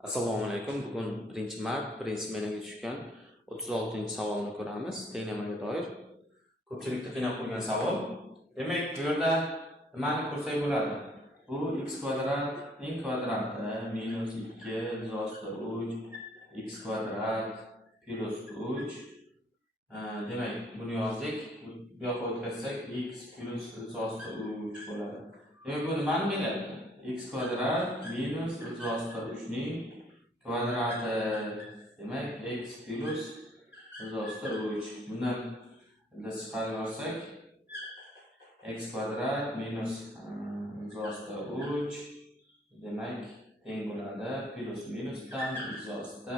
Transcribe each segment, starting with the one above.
Assalomu alaykum. Bugun 1-mart prinsipmeniga tushgan 36-savolni ko'ramiz. Tenglamaga doir. Ko'pchilikni qiynab qo'ygan savol. Demak, bu yerda nimani ko'rsak bo'ladi? Bu x kvadratning kvadrati minus 2 izosta 3 x kvadrat plus 3. Demak, buni yozdik. Bu yoqqa o'tkazsak x plus izosta 3 bo'ladi. Demak, bu nimani beradi? X kvadrat minus izosta 3 ning kvadrati, demak x plus izosta 3. Bundan biz chiqarib olsak x kvadrat minus izosta 3 demak teng bo'ladi plus minusdan izosta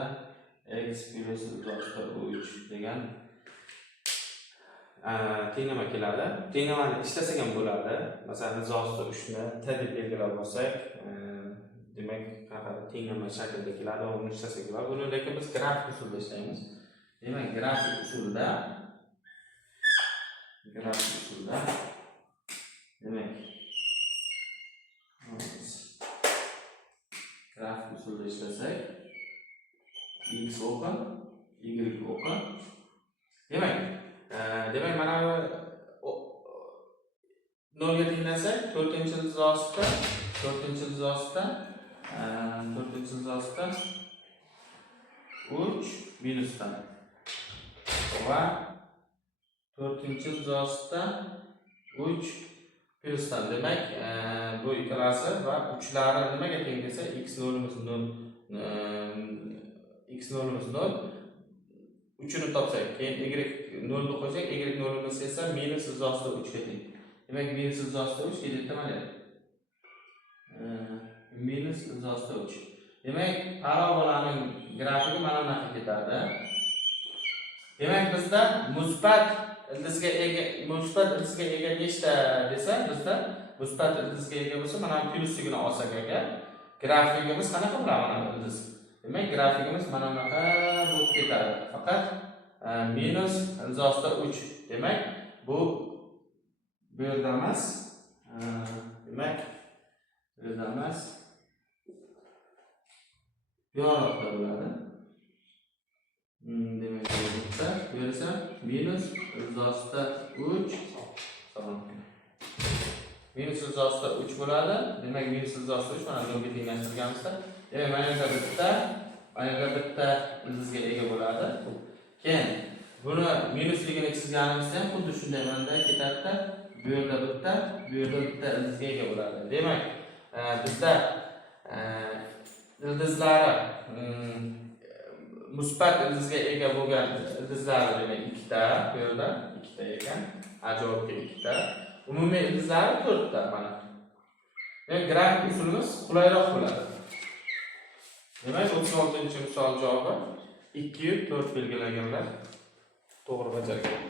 x plus izosta 3 degan tenglama keladi. Tenglamani ishlasak ham bo'ladi. Masalan, izosta 3 ni t deb belgilab olsak, demak, qanaqa tenglama shaklida keladi, uni ishlasak bo'ladi. Buni lekin biz grafik usulida ishlaymiz. Demak, grafik usulida demak grafik usulida ishlasak x o'qi, y o'qi. Demak, mana bu 0 ga tenglasak 4-izosida 3 minusdan va 4-izosida 3 plusdan. Demak, bu ikkalasi va uchlari nimaga teng desa x nolimiz 0, 3ni topsak, keyin y 0 ni qo'ysak, y 0 esa minus izosta 3 ga teng. Demak, minus izosta 3 ketdi mana. Minus izosta 3. Demak, parabolaning grafiki mana bunaqa ketadi. Demak, bizda musbat ildizga ega nechta desa, bizda musbat ildizga ega bo'lsa, mana plusligini olsak agar, grafikimiz qanaqa bo'ladi mana ildiz? Demak, grafikimiz mana bunaqa bo'lib ketadi. Faqat minus izosta 3. Demak, bu yerda emas. Demak, bu yerda emas. Bu yoqda bo'ladi. Demak, bu esa minus izosta 3. Minus izosta 3 bo'ladi. Demak, minus izosta 3 mana 0 ga tenglashtirganimizda, demak, mana yerda bitta ildizga ega bo'ladi. Keyin buni minusligini chizganimizda ham xuddi shunday manda ketadi. Bu yerda bitta ildizga ega bo'ladi. Demak, bizda ildizlari musbat ildizga ega bo'lgan ildizlari demak 2 ta, bu yerda 2 ta ekan. Javobga 2 ta. Umumiy ildizlari 4 ta mana. Demak, grafik usulimiz qulayroq bo'ladi. Demak, 36-misol javobi 2 4 belgilaganlar to'g'ri bajargan.